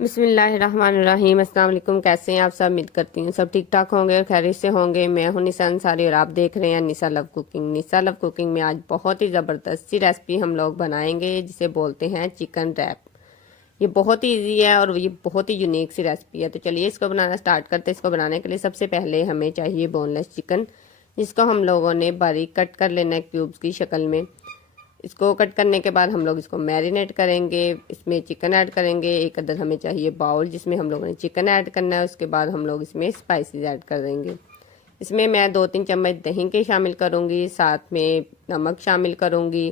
बिस्मिल्लाहिर्रहमानिर्रहीम। अस्सलाम वालेकुम। कैसे हैं आप सब? उम्मीद करती हूँ सब ठीक ठाक होंगे और खैरियत से होंगे। मैं हूं निसा अंसारी और आप देख रहे हैं निसा लव कुकिंग। निसा लव कुकिंग में आज बहुत ही ज़बरदस्त सी रेसिपी हम लोग बनाएंगे जिसे बोलते हैं चिकन रैप। ये बहुत ही ईजी है और ये बहुत ही यूनिक सी रेसिपी है। तो चलिए इसको बनाना स्टार्ट करते हैं। इसको बनाने के लिए सबसे पहले हमें चाहिए बोनलेस चिकन, जिसको हम लोगों ने बारीक कट कर लेना है क्यूब्स की शक्ल में। इसको कट करने के बाद हम लोग इसको मैरिनेट करेंगे। इसमें चिकन ऐड करेंगे। एक अदर हमें चाहिए बाउल जिसमें हम लोगों ने चिकन ऐड करना है। उसके बाद हम लोग इसमें स्पाइसेस ऐड कर देंगे। इसमें मैं 2-3 चम्मच दही के शामिल करूँगी, साथ में नमक शामिल करूँगी,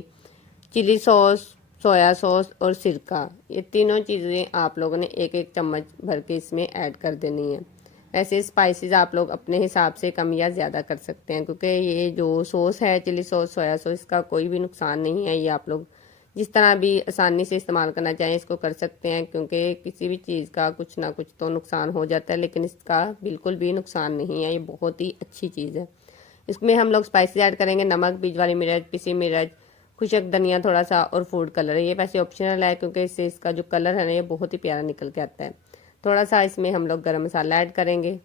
चिली सॉस, सोया सॉस और सिरका। ये तीनों चीज़ें आप लोगों ने एक एक चम्मच भर के इसमें ऐड कर देनी है। वैसे स्पाइसेस आप लोग अपने हिसाब से कम या ज़्यादा कर सकते हैं, क्योंकि ये जो सॉस है चिली सॉस, सोया सॉस, इसका कोई भी नुकसान नहीं है। ये आप लोग जिस तरह भी आसानी से इस्तेमाल करना चाहें इसको कर सकते हैं, क्योंकि किसी भी चीज़ का कुछ ना कुछ तो नुकसान हो जाता है, लेकिन इसका बिल्कुल भी नुकसान नहीं है। ये बहुत ही अच्छी चीज़ है। इसमें हम लोग स्पाइसेस ऐड करेंगे, नमक, बीज वाली मिर्च, पिसी मिर्च, खुशक धनिया थोड़ा सा और फूड कलर। ये वैसे ऑप्शनल है, क्योंकि इससे इसका जो कलर है ना ये बहुत ही प्यारा निकल के आता है। थोड़ा सा इसमें हम लोग गरम मसाला ऐड करेंगे।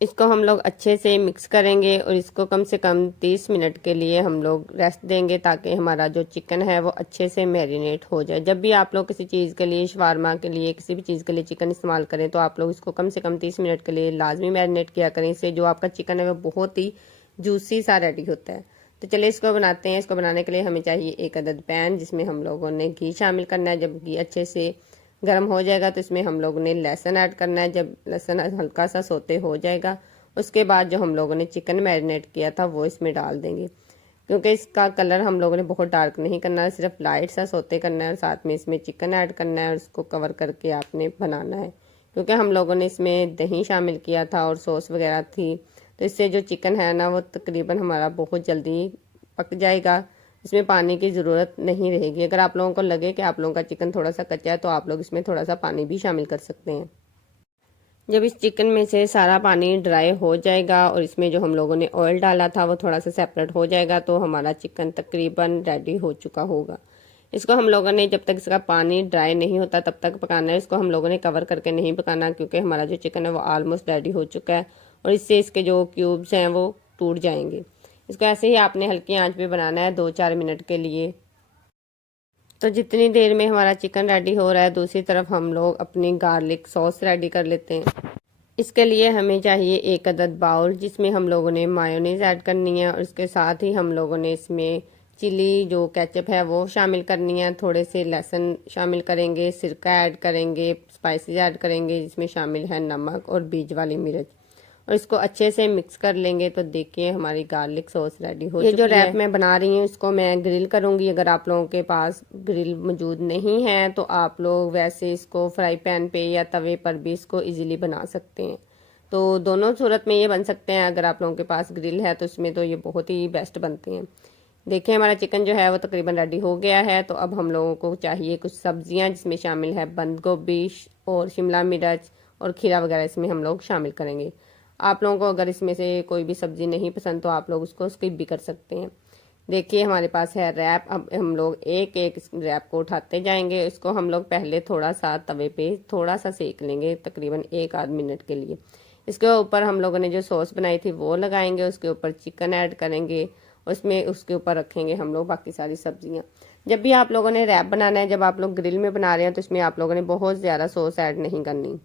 इसको हम लोग अच्छे से मिक्स करेंगे और इसको कम से कम 30 मिनट के लिए हम लोग रेस्ट देंगे, ताकि हमारा जो चिकन है वो अच्छे से मैरिनेट हो जाए। जब भी आप लोग किसी चीज़ के लिए, शवारमा के लिए, किसी भी चीज़ के लिए चिकन इस्तेमाल करें तो आप लोग इसको कम से कम 30 मिनट के लिए लाजमी मैरिनेट किया करें। इससे जो आपका चिकन है वो बहुत ही जूसी सा रेडी होता है। तो चलिए इसको बनाते हैं। इसको बनाने के लिए हमें चाहिए एक अदद पैन, जिसमें हम लोगों ने घी शामिल करना है। जब घी अच्छे से गर्म हो जाएगा तो इसमें हम लोगों ने लहसुन ऐड करना है। जब लहसुन हल्का सा सोते हो जाएगा उसके बाद जो हम लोगों ने चिकन मैरिनेट किया था वो इसमें डाल देंगे, क्योंकि इसका कलर हम लोगों ने बहुत डार्क नहीं करना है, सिर्फ लाइट सा सोते करना है। और साथ में इसमें चिकन ऐड करना है और उसको कवर करके आपने बनाना है, क्योंकि हम लोगों ने इसमें दही शामिल किया था और सॉस वगैरह थी। तो इससे जो चिकन है ना वो तकरीबन हमारा बहुत जल्दी पक जाएगा। इसमें पानी की ज़रूरत नहीं रहेगी। अगर आप लोगों को लगे कि आप लोगों का चिकन थोड़ा सा कच्चा है तो आप लोग इसमें थोड़ा सा पानी भी शामिल कर सकते हैं। जब इस चिकन में से सारा पानी ड्राई हो जाएगा और इसमें जो हम लोगों ने ऑयल डाला था वो थोड़ा सा सेपरेट हो जाएगा तो हमारा चिकन तकरीबन रेडी हो चुका होगा। इसको हम लोगों ने जब तक इसका पानी ड्राई नहीं होता तब तक पकाना है। इसको हम लोगों ने कवर करके नहीं पकाना, क्योंकि हमारा जो चिकन है वो ऑलमोस्ट रेडी हो चुका है और इससे इसके जो क्यूब्स हैं वो टूट जाएंगे। इसको ऐसे ही आपने हल्की आंच पे बनाना है 2-4 मिनट के लिए। तो जितनी देर में हमारा चिकन रेडी हो रहा है, दूसरी तरफ हम लोग अपनी गार्लिक सॉस रेडी कर लेते हैं। इसके लिए हमें चाहिए एक अदद बाउल, जिसमें हम लोगों ने मायोनीज ऐड करनी है और इसके साथ ही हम लोगों ने इसमें चिली जो केचप है वो शामिल करनी है। थोड़े से लहसुन शामिल करेंगे, सिरका ऐड करेंगे, स्पाइसेस ऐड करेंगे जिसमें शामिल है नमक और बीज वाली मिर्च, और इसको अच्छे से मिक्स कर लेंगे। तो देखिए हमारी गार्लिक सॉस रेडी हो चुकी है। ये जो रैप मैं बना रही हूँ इसको मैं ग्रिल करूँगी। अगर आप लोगों के पास ग्रिल मौजूद नहीं है तो आप लोग वैसे इसको फ्राई पैन पे या तवे पर भी इसको इजीली बना सकते हैं। तो दोनों सूरत में ये बन सकते हैं। अगर आप लोगों के पास ग्रिल है तो इसमें तो ये बहुत ही बेस्ट बनते हैं। देखिए हमारा चिकन जो है वो तकरीबन रेडी हो गया है। तो अब हम लोगों को चाहिए कुछ सब्जियां, जिसमें शामिल है बंद गोभी और शिमला मिर्च और खीरा वगैरह इसमें हम लोग शामिल करेंगे। आप लोगों को अगर इसमें से कोई भी सब्जी नहीं पसंद तो आप लोग उसको स्किप भी कर सकते हैं। देखिए हमारे पास है रैप। अब हम लोग एक एक रैप को उठाते जाएंगे। इसको हम लोग पहले थोड़ा सा तवे पे थोड़ा सा सेक लेंगे, तकरीबन 1-8 मिनट के लिए। इसके ऊपर हम लोगों ने जो सॉस बनाई थी वो लगाएंगे, उसके ऊपर चिकन ऐड करेंगे, उसमें उसके ऊपर रखेंगे हम लोग बाकी सारी सब्जियां। जब भी आप लोगों ने रैप बनाना है, जब आप लोग ग्रिल में बना रहे हैं तो इसमें आप लोगों ने बहुत ज़्यादा सॉस ऐड नहीं करनी,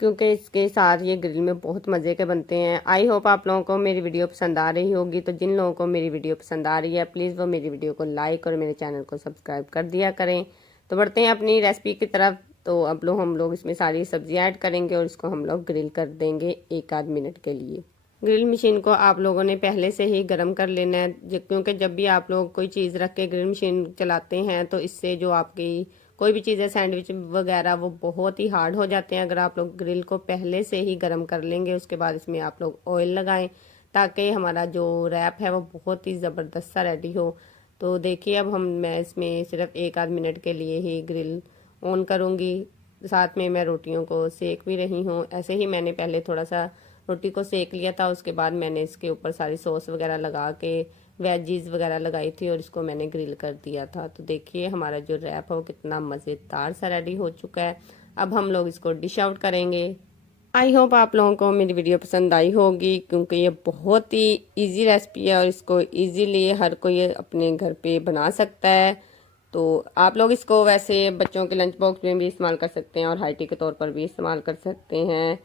क्योंकि इसके साथ ये ग्रिल में बहुत मज़े के बनते हैं। आई होप आप लोगों को मेरी वीडियो पसंद आ रही होगी। तो जिन लोगों को मेरी वीडियो पसंद आ रही है प्लीज़ वो मेरी वीडियो को लाइक और मेरे चैनल को सब्सक्राइब कर दिया करें। तो बढ़ते हैं अपनी रेसिपी की तरफ। तो अब हम लोग इसमें सारी सब्जियां ऐड करेंगे और इसको हम लोग ग्रिल कर देंगे 1-8 मिनट के लिए। ग्रिल मशीन को आप लोगों ने पहले से ही गर्म कर लेना है, क्योंकि जब भी आप लोग कोई चीज़ रख के ग्रिल मशीन चलाते हैं तो इससे जो आपकी कोई भी चीज़ है, सैंडविच वगैरह, वो बहुत ही हार्ड हो जाते हैं। अगर आप लोग ग्रिल को पहले से ही गर्म कर लेंगे, उसके बाद इसमें आप लोग ऑयल लगाएं ताकि हमारा जो रैप है वो बहुत ही ज़बरदस्त सा रेडी हो। तो देखिए अब मैं इसमें सिर्फ 1-8 मिनट के लिए ही ग्रिल ऑन करूँगी। साथ में मैं रोटियों को सेक भी रही हूँ। ऐसे ही मैंने पहले थोड़ा सा रोटी को सेक लिया था, उसके बाद मैंने इसके ऊपर सारी सॉस वगैरह लगा के वेजीज वगैरह लगाई थी और इसको मैंने ग्रिल कर दिया था। तो देखिए हमारा जो रैप है वो कितना मज़ेदार सा रेडी हो चुका है। अब हम लोग इसको डिश आउट करेंगे। आई होप आप लोगों को मेरी वीडियो पसंद आई होगी, क्योंकि ये बहुत ही इजी रेसिपी है और इसको इजीली हर कोई अपने घर पे बना सकता है। तो आप लोग इसको वैसे बच्चों के लंच बॉक्स में भी इस्तेमाल कर सकते हैं और हाई टी के तौर पर भी इस्तेमाल कर सकते हैं।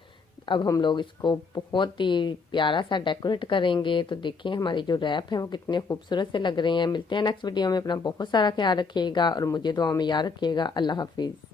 अब हम लोग इसको बहुत ही प्यारा सा डेकोरेट करेंगे। तो देखिए हमारी जो रैप है वो कितने खूबसूरत से लग रहे हैं। मिलते हैं नेक्स्ट वीडियो में। अपना बहुत सारा ख्याल रखिएगा और मुझे दुआ में याद रखिएगा। अल्लाह हाफिज़।